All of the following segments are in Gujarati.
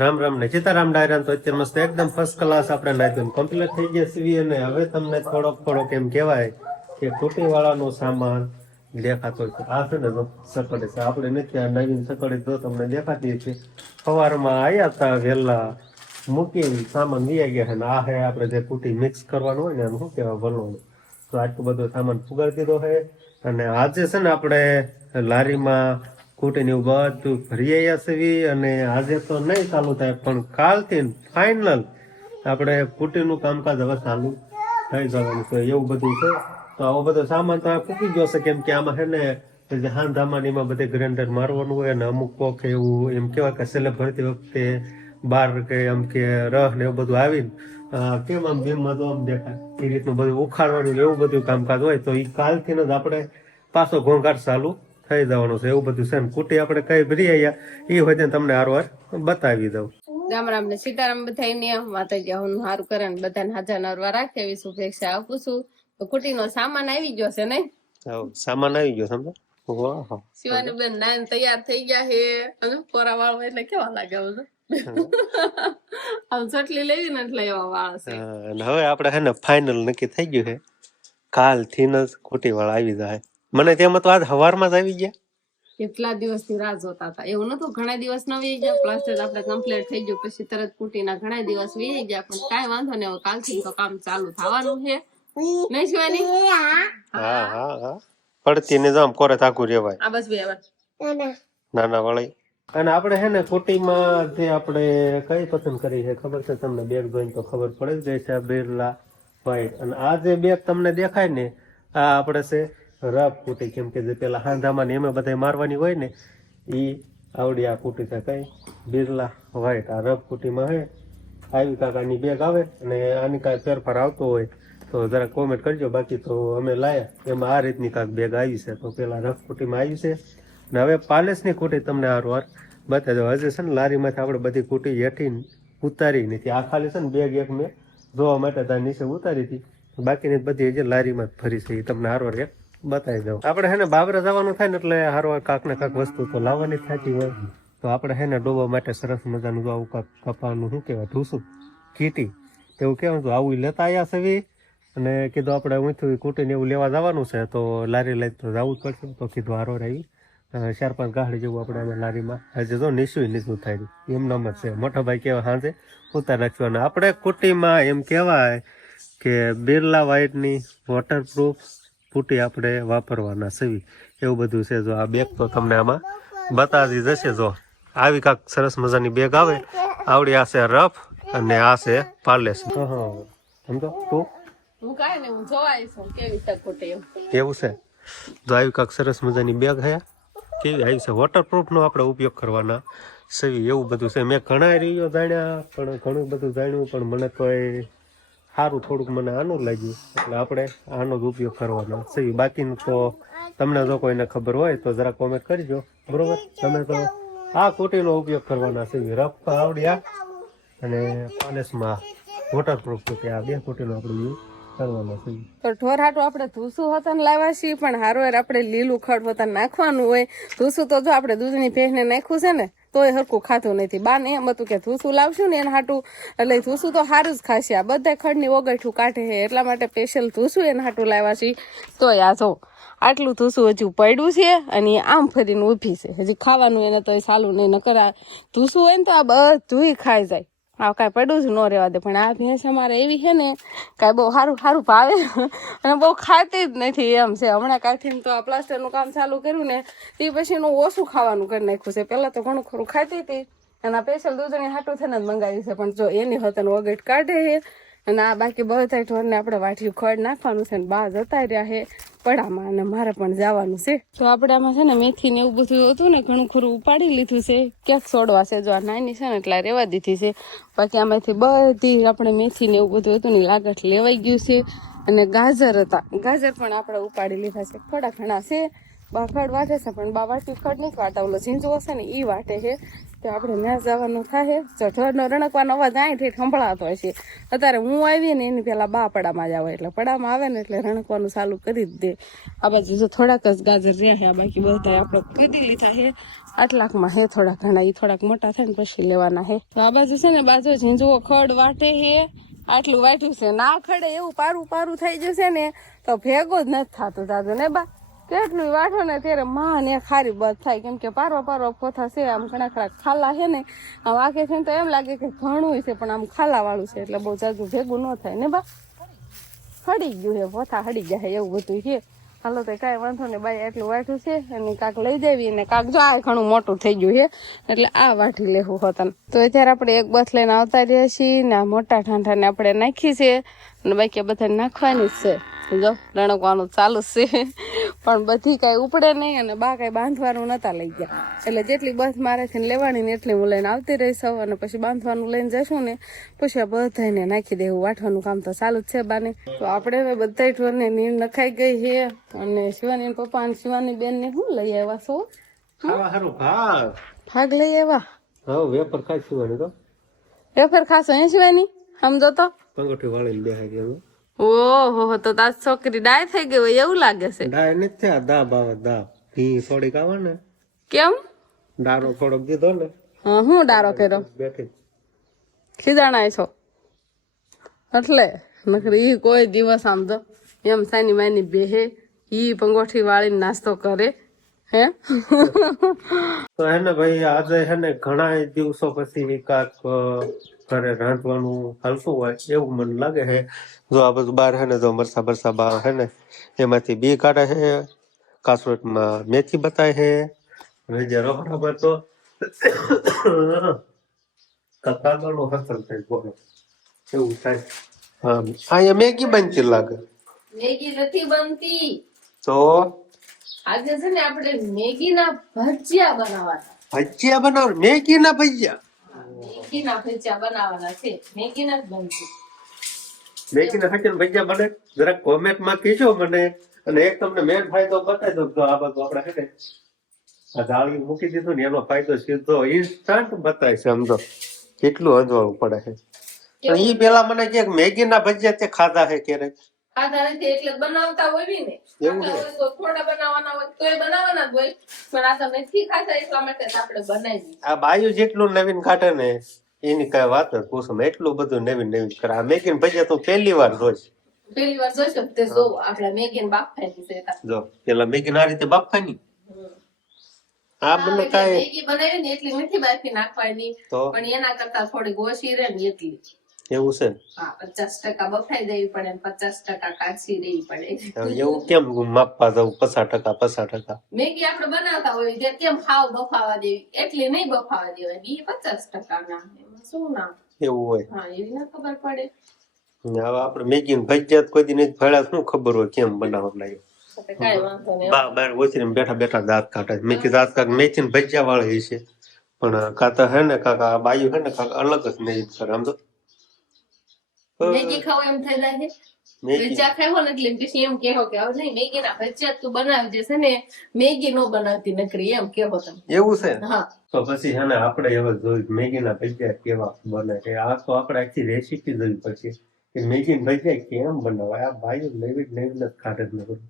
રામ રામ ને સીતારામ ડાયરા તો અત્યારે મસ્ત એકદમ ફર્સ્ટ ક્લાસ આપણે નાખ્યું. કમ્પ્લીટ થઈ ગયા સીવી અને હવે તમને થોડોક થોડોક એમ કહેવાય કે તૂટી વાળાનો સામાન દેખાતો છે. આ છે ને સકડે છે. આપણે નથી આ નવીન સકડે તો તમને દેખાતી છે સવારમાં આવ્યા હતા વહેલા મૂકી સામાન લઈ ગયા છે ને આ હે આપણે જે કુટી મિક્સ કરવાનું હોય ને એમ શું કહેવાય ભરવાનું તો આટલું બધો સામાન ફુગાડી દીધો છે. અને આજે છે ને આપણે લારીમાં કુટીને એવું બધું ભરી આવ્યા અને આજે તો નહીં ચાલુ થાય, પણ કાલથી ફાઇનલ આપણે કુટીનું કામકાજ હવે ચાલુ થઈ જવાનું છે, એવું બધું છે. તો આવો બધો સામાન તો ફૂકી ગયો છે કેમ કે આમાં છે ને જહાન ધામાનીમાં બધે ગ્રેન્ડર મારવાનું હોય અને અમુક કોક એવું એમ કહેવાય કે સેલે ભરતી વખતે બાર કે એમ કે રહ ને એવું બધું આવીને કેમ આમ ભીમમાં તો આમ દેખાય એ રીતનું બધું ઉખાડવાનું એવું બધું કામકાજ હોય, તો એ કાલથી જ આપણે પાછો ઘોંઘાટ ચાલુ થઈ જવાનું છે એવું બધું છે ને. કુટી આપણે કઈ ભરી આવ્યા એ હોય તમને હારવાર બતાવી દઉં. રામ રામ ને સીતારામ બધાને માતાજી હું સારું કરે ને બધાને હાજર નરવા રાખે એવી શુભેચ્છા આપું છું. કુટીનો સામાન આવી ગયો છે ને? સામાન આવી ગયો સમજો શિવાની બેન નાન તૈયાર થઈ ગયા છે અને પોરા વાળો એટલે કેવા લાગે બધું આમ ચોટલી લેવી ને એટલે એવા વાળ છે. હવે આપણે હે ને ફાઇનલ નક્કી થઈ ગયું છે. કાલથી જ ખોટી વાળા આવી જાય. મને તેમાં તો આજ હવારમાં જ આવી ગયા. કેટલા દિવસની રાહ જોતા હતા? એવું નતું ઘણા દિવસ ન વી ગયા પ્લાસ્ટર આપણે કમ્પ્લીટ થઈ ગયું પછી તરત કુટીના ઘણા દિવસ વી ગયા પણ કાંઈ વાંધો નહીં કાલથી તો કામ ચાલુ થવાનું છે. નહીં શિવાની? હા હા હા. પડતી ને જામ કોરે થાકું રેવાય. આ બસ બે હવે. ના વળી. અને આપણે હે ને કોટીમાં જે આપણે કઈ પસંદ કરી છે ખબર છે તમને? બેગ જોઈને તો ખબર પડે જ જાય છે આ બિરલા વ્હાઈટ અને આ જે બેગ તમને દેખાય ને આ આપણે છે રફ કૂટી, કેમ કે જે પેલા હાંધામાં ને એમાં બધા મારવાની હોય ને એ આવડી આ કુટી કઈ. બિરલા વ્હાઈટ આ રફ કૂટીમાં હે, આવી કાકાની બેગ આવે અને આની કાંઈ ફેરફાર આવતો હોય, તો જરા કોમેન્ટ કરજો. બાકી તો અમે લાયા, એમાં આ રીતની કાંક બેગ આવી છે, તો પેલા રફ કુટીમાં આવી છે. ને હવે પાલેસની કુટી તમને આ વાર બતાવજો હજી છે ને લારીમાંથી આપણે બધી કુટી હેઠી ઉતારી નથી આ ખાલી છે ને બેગ એક મેં જોવા માટે ત્યાં નીચે ઉતારી હતી. બાકીની બધી હજી લારીમાં જ ભરી છે એ તમને હારવાર એક બતાવી દઉં. આપણે હે ને બાબરા જવાનું થાય ને એટલે હારો કાંક ને કાંક વસ્તુ તો લાવવાની થતી હોય. તો આપણે હે ને ડોબા માટે સરસ મજાનું જો આવું કાંક કપાનું શું કહેવાય, ઢૂસું કીટી એવું કહેવાનું તો આવું લેતા આવ્યા છે અને કીધું આપણે ઊંચું કૂટીને એવું લેવા જવાનું છે, તો લારી લઈ તો જવું જ પડશે. તો કીધું હારો રહી ચાર પાંચ ગાડી જેવું આપણે અમે લારીમાં. હજી તો નીસું નીસું થાય એમનામ જ છે. મોટા ભાઈ કહેવાય સાંજે ઉતાર રાખ્યો આપણે કુટીમાં એમ કહેવાય કે બિરલા વ્હાઇટની વોટરપ્રૂફ પુટી આપણે વાપરવાના સેવી. એવું બધું છે જો આ બેગ તો તમને આમાં બતાવી જશે જો. આવી કાંક સરસ મજાની બેગ આવે. આવડી આ છે રફ અને આ છે પાર્લેસ. સમજો? તું? કાંઈ એવું છે? તો આવી કાંક સરસ મજાની બેગ હે. કેવી આવી છે? વોટરપ્રૂફનો આપણે ઉપયોગ કરવાના સેવી. એવું બધું છે. મેં ઘણા રહ્યો જાણ્યા પણ ઘણું બધું જાણ્યું પણ મને તો એ સારું થોડુંક મને આનું લાગ્યું. એટલે આપણે આનો જ ઉપયોગ કરવાનો સેવી બાકીનું તો તમને જો કોઈને ખબર હોય તો જરા કોમેન્ટ કરજો. બરોબર? તમે તો આ કોટીનો ઉપયોગ કરવાના છે. રફ આવડ્યા અને પાલેસમાં વોટરપ્રૂફ કુટી. આ બે કોટીનો આપણે યુઝ કરવાનો છે. તો ઢોરાટો આપણે ધૂસું હોતન લાવવા છીએ પણ હારો આપણે લીલું ખડ હોતન નાખવાનું હોય. ધૂસું તો જો આપણે દૂધની ભેંસને નાખ્યું છે ને તોય હરખું ખાતું નથી. બાને એમ હતું કે ધૂસું લાવશું ને એને હાટું, એટલે ધૂસું તો સારું જ ખાશે. આ બધા ખડની ઓગઠું કાઢે છે. એટલા માટે સ્પેશિયલ ધૂસું એને હાટું લાવ્યા છીએ. તોય આ જો, આટલું ધૂસું હજુ પડ્યું છે અને આમ ફરીને ઊભી છે. હજી ખાવાનું એને તોય સાલું નહીં, નકર આ ધૂસું હોય ને તો આ બધુંય ખાઈ જાય. આ કાંઈ પડ્યું જ ન રહેવા દે, પણ આ ભેંસ અમારે એવી છે ને, કાંઈ બહુ સારું સારું ભાવે અને બહુ ખાતી જ નથી એમ છે. હમણાં કાંઈથી તો આ પ્લાસ્ટરનું કામ ચાલુ કર્યું ને, તે પછી એનું ઓછું ખાવાનું કરી નાખ્યું છે. પહેલાં તો ઘણું ખરું ખાતી હતી અને આ સ્પેશિયલ દૂધની હાટું થઈને જ મંગાવ્યું છે, પણ જો એની હોતન વગેટ કાઢે અને આ બાકી બધા ઢોરને આપણે વાઠ્યું ખડ નાખવાનું છે ને બા જતા રહ્યા છે પડામાં અને મારે પણ જવાનું છે. તો આપણે આમાં છે ને મેથી ને એવું બધું હતું ને ઘણું ખરું ઉપાડી લીધું છે. ક્યાંક છોડવા છે જો આ નાની છે ને એટલે રેવા દીધી છે. બાકી આમાંથી બધી આપણે મેથી ને એવું બધું હતું ને લાગત લેવાઈ ગયું છે. અને ગાજર હતા. ગાજર પણ આપણે ઉપાડી લીધા છે. થોડા ઘણા છે. બા ખડ વાટે છે, પણ બા વાટ્યું ખડ નથી વાટા. ઓલો ઝીંઝો હશે ને એ વાટે છે. તો આપણે ત્યાં જવાનું થાય. જો ઢોરનો રણકવાનો અવાજ અહીંથી સંભળાતો હોય છે અત્યારે હું આવી ને એની પહેલા બા પડામાં જ આવે એટલે પડામાં આવે ને એટલે રણકવાનું ચાલુ કરી જ દે. આ બાજુ જો થોડાક જ ગાજર રહે બાકી બધા આપણે કીધી લીધા છે. આટલાકમાં હે થોડા ઘણા એ થોડાક મોટા થાય ને પછી લેવાના હે તો આ બાજુ છે ને બાજુ ઝીંઝવો ખડ વાટે હે આટલું વાટ્યું છે. ના ખડે એવું પારું પારું થઈ જશે ને, તો ભેગો જ નથી થતું દાદુ, ને બા? કેટલું વાઢો ને ત્યારે માં ને ખારી બધ થાય. કેમ કે પારવા પારવા પોથા છે, આમ ઘણા ખરા ખાલા છે ને. આમ વાંકે છે ને તો એમ લાગે કે ઘણું છે, પણ આમ ખાલા વાળું છે, એટલે બહુ જાજુ ભેગું ન થાય. ને બા? હડી ગયું હે પોથા હડી હે એવું બધું છે. હાલો તો કાંઈ વાંધો ને બાઈ એટલું વાઠું છે, અને કાક લઈ જવી ને કાક જો આ ઘણું મોટું થઈ ગયું છે, એટલે આ વાઠી લેવું હોતા તો અત્યારે આપણે એક બસ લઈને આવતા રહીએ છીએ ને આ મોટા ઠાંઠાને આપણે નાખી છે, અને બાકી આ બધા નાખવાની જ છે. જો રણકવાનું ચાલુ છે. પણ બધી કાંઈ ઉપડે નહીં અને બા કાંઈ બાંધવાનું નતા લઈ ગયા. એટલે જેટલી બસ મારેથી લેવાની ને એટલી હું લઈને આવતી રહીશ અને પછી બાંધવાનું લઈને જશું ને પછી આ બધાને નાખી દેવું. વાટવાનું કામ તો ચાલુ જ છે બાને. તો આપણે હવે બધા ઠોરને નીર નખાઈ ગઈ છે અને શિવાની પપ્પા અને શિવાની બેન ને શું લઈ આવ્યા છો? ભાગ. લઈ આવ્યા? હા વેપર ખાઈ શિવાની તો. રેફર ખાશો હે શિવાની? સમજો તો પંગઠી વાળી બેહાઈ ગયો ઓહો તો તાર છોકરી ડાય થઈ ગઈ હોય એવું લાગે છે. ડાય નથી થયા દા બાવા દા. ઘી થોડીક આવે ને. કેમ? ડારો થોડોક દીધો ને. હા હું ડારો કર્યો? બેઠી. ખીજાણાય છો? એટલે નકરી ઈ કોઈ દિવસ આમ તો એમ સાની માની બેહે ઈ પંગોઠી વાળીને નાસ્તો કરે હે? તો હે ને ભાઈ આજે હે ને ઘણા દિવસો પછી અ, ઘરે રાંધવાનું હાલતું હોય એવું મને લાગે છે. જો આ બધું બહાર હે ને જો મરસા બરસા બા હે ને એમાંથી બી કાઢે છે. કાસરોટમાં મેથી બતાય છે. અને જે પર તો કાગળનું હસલ થાય બોલો એવું થાય. હા અહીંયા મેગી બનતી લાગે. મેગી નથી બનતી. તો? આજે છે ને આપણે મેગી ના ભજીયા બનાવવાના. ભજીયા બનાવ મેગી ના ભજીયા? મેગી ના ભજીયા બનાવવાના છે. મેગી ના જ બનતી મેગી ના ખાચર ભજીયા બને જરાક કોમેન્ટમાં કહેજો મને. અને એક તમને મેન ફાયદો બતાવી દઉં તો આ બધું આપણે છે ને આ જાળી મૂકી દીધું ને એનો ફાયદો સીધો ઇન્સ્ટન્ટ બતાય છે સમજો. કેટલું અંજવાળું પડે છે. ઈ પેલા મને કે મેગી ના ભજીયા તે ખાધા છે ક્યારેક. ખાધા નથી એટલે બનાવતા હોય ને. એવું તો થોડા બનાવવાના હોય તો એ બનાવવાના જ હોય પણ આ તમે નથી ખાતા એટલા માટે આપણે બનાવી આ બાયુ જેટલું નવીન ખાટે ને એની કઈ વાત જ પૂછો એટલું બધું નવીન નવીન કરે. આ મેગીન ભજીયા તો પહેલી વાર જોઈશ. પેલી વાર જોઈશ તો જો આપણે મેગી ને બાફાની છે જો પેલા મેગી ના રીતે બાફવાની આ મેગી બનાવી એટલી નથી બાફી નાખવાની પણ એના કરતા થોડી ઓછી રહે ને એટલી. એવું છે? પચાસ ટકા બફાઈ દેવી પડે પચાસ ટકા કાચી દેવી પડે. એવું કેમ માપવા દઉં પચાસ ટકા પચાસ ટકા. મેગી આપણે બનાવતા હોય તે કેમ હાવ બફાવા દેવી? એટલી નહીં બફાવા દેવાય. બી પચાસ ટકા ના. એમાં શું ના એવું હોય. હા એવી ના ખબર પડે. હવે આપણે મેગી ને ભજીયા કોઈ દી ભળ્યા શું ખબર હોય કેમ બનાવવા લાગે તો તે કાંઈ વાંધો નહીં. બા બાર ઓછરીને બેઠા બેઠા દાંત કાઢે. મેં કીધું દાંત કાક મેથી ભજીયા વાળા છે પણ કાતા હે ને કાકા બાયું હે ને કાકા અલગ જ નહીં કરે. આમ તો મેગી ખાવ એમ થયેલા છે ભજીયા ખાવો ને એટલે પછી એમ કેહો કે હવે નહીં મેગી ના ભજીયા તું બનાવજે છે ને મેગી નો બનાવતી નકરી એમ કેહો તમે. એવું છે? હા. તો પછી હે ને આપણે હવે જોયું મેગી ના ભજીયા કેવા બને છે. આ તો આપણે આખી રેસીપી જોઈ પછી કે મેગી ભજીયા કેમ બનાવાય? આ ભાઈ લેવી જ લેવી જ ખાતે જ નથી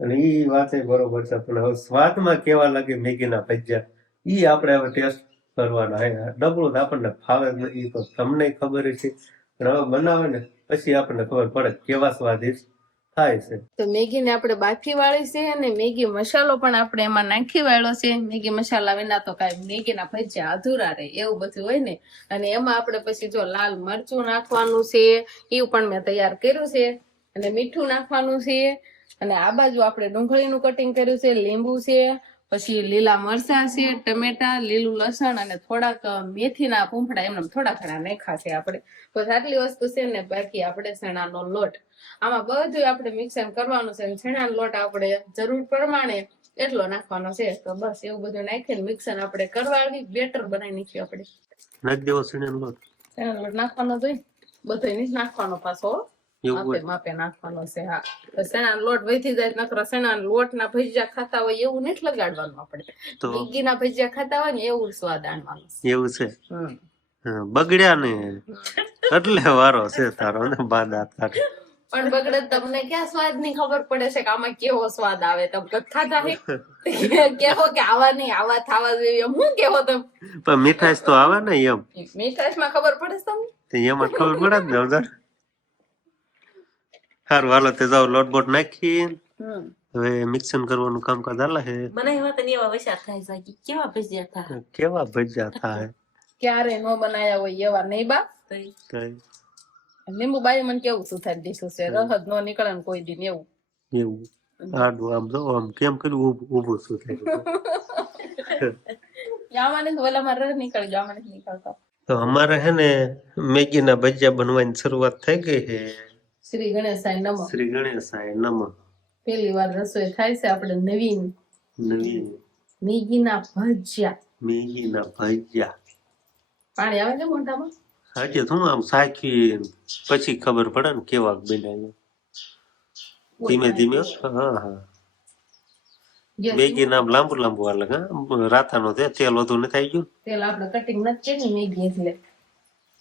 અને ઈ વાતે બરોબર છે પણ હવે સ્વાદમાં કેવા લાગે મેગી ના ભજીયા? ઈ આપણે હવે ટેસ્ટ કરવાના હે ડબલું આપણને ફાવે જ નહીં તો તમને ખબર છે. હવે બનાવે ને પછી આપણને ખબર પડે કેવા સ્વાદિષ્ટ થાય છે. તો મેગી ને આપણે બાફી વાળી છે અને મેગી મસાલો પણ આપણે એમાં નાખી વાળ્યો છે. મેગી મસાલા વિના તો કાંઈ મેગી ના ભજીયા અધૂરા રહે, એવું બધું હોય ને. અને એમાં આપણે પછી જો લાલ મરચું નાખવાનું છે એવું પણ મેં તૈયાર કર્યું છે. અને મીઠું નાખવાનું છે. અને આ બાજુ આપણે ડુંગળીનું કટિંગ કર્યું છે, લીંબુ છે પછી લીલા મરચાં છે ટમેટા લીલું લસણ અને થોડાક મેથીના પૂંફડા એમને થોડા ઘણા નાખ્યા છે આપણે. બસ આટલી વસ્તુ છે ને બાકી આપણે ચણાનો લોટ. આમાં બધું આપણે મિક્સર કરવાનું છે ચણાનો લોટ આપણે જરૂર પ્રમાણે એટલો નાખવાનો છે. તો બસ એવું બધું નાખીને મિક્સર આપણે કરવાની બેટર બનાવી નાખ્યું આપણે. નાખ દેવો સીણે લોટ. ચણાનો લોટ નાખવાનો જોઈએ બધો નહીં નાખવાનો પાછો. એવું માપે નાખવાનો છે હા તો શેણાનો લોટ વધી જાય નકર શેણા લોટ ના ભજીયા ખાતા હોય એવું નથી લગાડવાનું આપણે. તો ના ભજીયા ખાતા હોય ને એવું સ્વાદ આણવાનું એવું છે? બગડ્યા ને? એટલે વારો છે તારો ને બા દાંત કાઢે પણ બગડે તમને ક્યાં સ્વાદની ખબર પડે છે કે આમાં કેવો સ્વાદ આવે? તમે ખાતા હે? કેવો કે આવા નહીં આવા થાવા જોઈએ હું કેવો તમે? પણ મીઠાશ તો આવે ને એમ. મીઠાશમાં ખબર પડે તમને? એમાં ખબર પડે ને સારું હાલો તે જાઓ લોટ બોટ નાખી હવે મિક્સન કરવાનું કામકાજ હાલે છે. મને એવા તને એવા વૈસા થાય છે કે કેવા ભજીયા થાય. કેવા ભજીયા થાય? ક્યારે નો બનાયા હોય એવા નહીં બા? લીંબુ બાઈ મને કેવું સુથારી દીધું છે રહદ નો નીકળે ને કોઈ દિન એવું. એવું. આડું આમ જો આમ કેમ કર્યું? ઊભું ઊભું શું થાય આમાં ઓલામાં મારે નીકળી નથી નીકળતો. તો અમારે હે ને મેગીના ભજીયા બનવાની શરૂઆત થઈ ગઈ છે. શ્રી ગણેશાય નમઃ. શ્રી ગણેશાય નમઃ. પહેલી વાર રસોઈ થાય છે આપણે નવીન. નવીન. મેગીના ભજીયા. મેગીના ભજીયા. પાણી આવે છે મોઢામાં? આજે શું આમ સાખી પછી ખબર પડે ને કેવા બન્યા ધીમે ધીમે હા હા. મેગી નામ લાંબુ લાંબુ હાલે હા. રાતાનો નો તેલ વધુ ને થઈ ગયું? તેલ આપણે કટિંગ નથી કરી મેગી એટલે.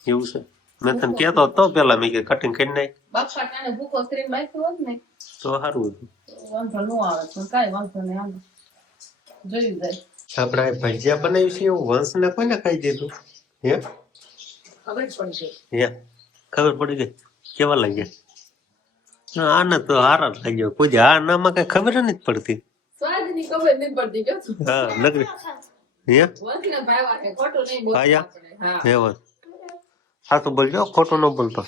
એવું છે? મેં તને કહેતો હતો પેલા મેં કટિંગ કરી નાખ. બાપા ટાણે ભૂકો કરીને બાક્યું હોત ને તો સારું હતું. વાંધો ન આવે પણ કાઈ વાંધો નહીં આમ જોઈ જાય આપણે ભજીયા બનાવ્યું છે એવું વંશ ને કોઈને ખાઈ દીધું? હે? ખબર પડી ગઈ. હે ખબર પડી ગઈ? કેવા લાગ્યા? ના, આને તો હારા જ લાગ્યો. કોઈ આ નામાં કઈ ખબર નથી પડતી. સ્વાદની ખબર નથી પડતી જો હા નગરી હે? વંશને ભાવ્યા છે ખોટું નહીં બોલ હા. હે વાત હા તો બોલજો ખોટું ન બોલતો.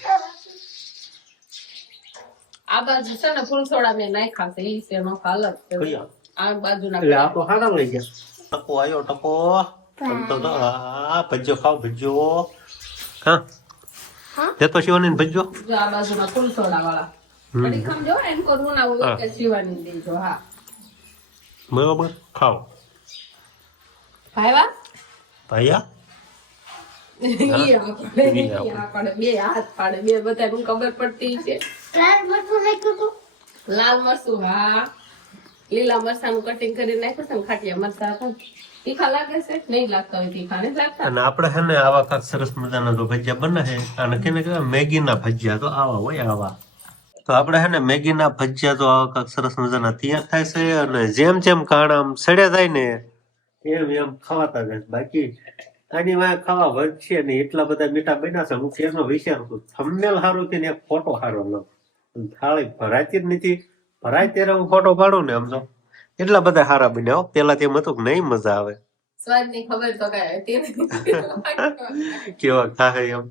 આ બાજુ છે ને ફૂલસોડા મેં નાખ્યા છે ઈ છે નો છે. આ બાજુ ના એટલે આ તો હારા લઈ ગયા. ટકો આવ્યો ટકો. આમ તો તો આ ભજીયો ખાવ ભજીયો હા? દેતો શિવાની ભજીયો જો આ બાજુ ફૂલ થોડા વાળા. કડી સમજો એમ કરવું ના હોય હા. કે શિવાની દેજો હા. બરોબર ખાવ ભાઈવા? ભાઈયા ઈ આપણે, ઈ ઈ આપણે બે હાથ પાડે બે બધા ખબર પડતી છે. લાલ મરચું હા. લીલા મરચાનું કટિંગ કરી નાખ્યું છે ખાટિયા મરચા હતા. તીખા લાગે છે? નહીં લાગતા હોય તીખા નહીં લાગતા? અને આપણે હે ને આવા કાંક સરસ મજાના તો ભજીયા બને છે અને કેને કહેવાય મેગીના ભજીયા તો આવા હોય આવા. તો આપણે હે ને મેગીના ભજીયા તો આવા કાંક સરસ મજાના તૈયાર થાય છે અને જેમ જેમ કાણા આમ સડ્યા જાય ને એમ એમ ખાવાતા જાય બાકી આની વાંહે ખાવા વધશે ને એટલા બધા મીઠા બન્યા છે. હું તેનો વિચારું થંબનેલ સારું છે ને એક ફોટો સારો લો થાળી ભરાતી જ નથી. ભરાય ત્યારે હું ફોટો પાડું ને આમ તો. એટલા બધા સારા બન્યા હો. પેલા તેમ હતું કે નહીં મજા આવે. સ્વાદની ખબર તો કઈ કેવા થાય એમ.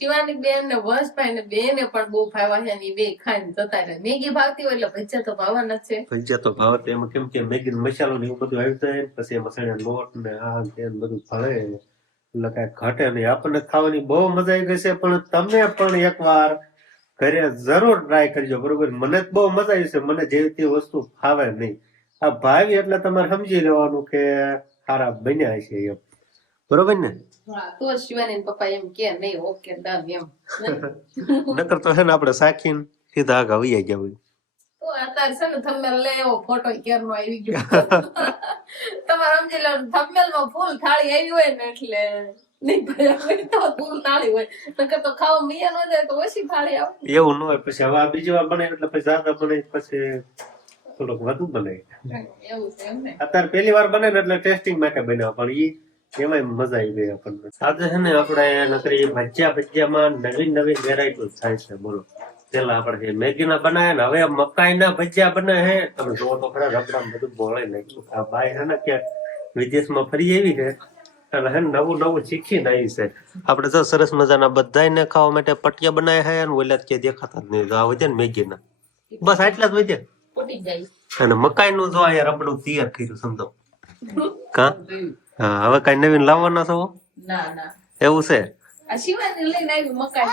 શિવાની બેન ને, વંશભાઈ ને, બેને પણ બહુ ભાવ્યા છે બે ખાઈને જતા રહે. મેગી ભાવતી હોય એટલે ભજીયા તો ભાવવાના જ છે. ભજીયા તો ભાવે તો એમાં કેમ કે મેગી મસાલો ને એવું બધું આવી જાય પછી એમાં લોટ ને આ ને બધું ભળે એટલે કઈ ઘટે નહીં. આપણને ખાવાની બહુ મજા આવી ગઈ છે, પણ તમે પણ એકવાર ઘરે જરૂર ટ્રાય કરજો, બરોબર? મને જ બહુ મજા આવી છે. મને જેવી તે વસ્તુ ફાવે નહીં. આ ભાવી એટલે તમારે સમજી લેવાનું કે સારા બન્યા છે એમ. બરોબર ને? તો શિવાની પપ્પા એમ કે નહીં ઓકે ડન એમ. નકર તો હે ને આપણે સાખીન સીધા આગા વૈયા ગયા હોય. તો અત્યારે છે ને થંબનેલ લે એવો ફોટો કેર નો આવી ગયો. તમારે સમજી લો થંબનેલમાં ફૂલ થાળી આવી હોય ને એટલે નહીં ભાઈ હવે તો ફૂલ થાળી હોય. નકર તો ખાવા મિયા ન જાય તો થાળી આવે એવું ન હોય પછી હવે બીજી વાર બને એટલે પછી જ્યાદા બને પછી થોડુંક વધુ બને અત્યારે પહેલી વાર બને ને એટલે ટેસ્ટિંગ માટે બન્યા પણ ઈ. એમાં મજા આવી ગઈ આપણને. આજે છે ને આપણે નકરી ભજીયા ભજીયામાં નવી નવી વેરાયટી થાય છે બોલો. પેલા આપણે મેગી ના બનાવે ને હવે મકાઈ ના ભજીયા બને હે તમે જોવો તો ખરા રબડા બધું બોળે નાખ્યું. આ બાઈ છે ને ક્યાંક વિદેશમાં ફરી એવી છે. અને હે નવું નવું શીખીને આવી છે. આપણે તો સરસ મજાના બધાને ખાવા માટે પટિયા બનાવ્યા હે અને ઓલા કે દેખાતા જ નહીં. આ વધ્યા ને મેગી ના બસ આટલા જ વધ્યા અને મકાઈ નું જો અહીંયા રબડું તૈયાર કર્યું સમજો. કા? હા હવે કઈ નવીન લાવવાના છો? ના ના. એવું છે? આ શિવાની લઈને આવી મકાઈ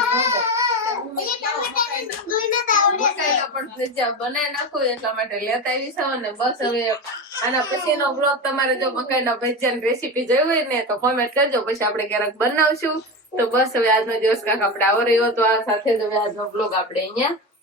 બનાવી નાખો એટલા માટે લેતા આવી છો ને બસ હવે આના પછીનો બ્લોગ તમારે જો મકાઈના ભજીયાની રેસીપી જોઈ હોય ને તો કોમેન્ટ કરજો. પછી આપણે ક્યારેક બનાવશું. તો બસ હવે આજનો દિવસ કાંક આપણે આવો રહ્યો તો આ સાથે જ હવે આજનો બ્લોગ આપણે અહીંયા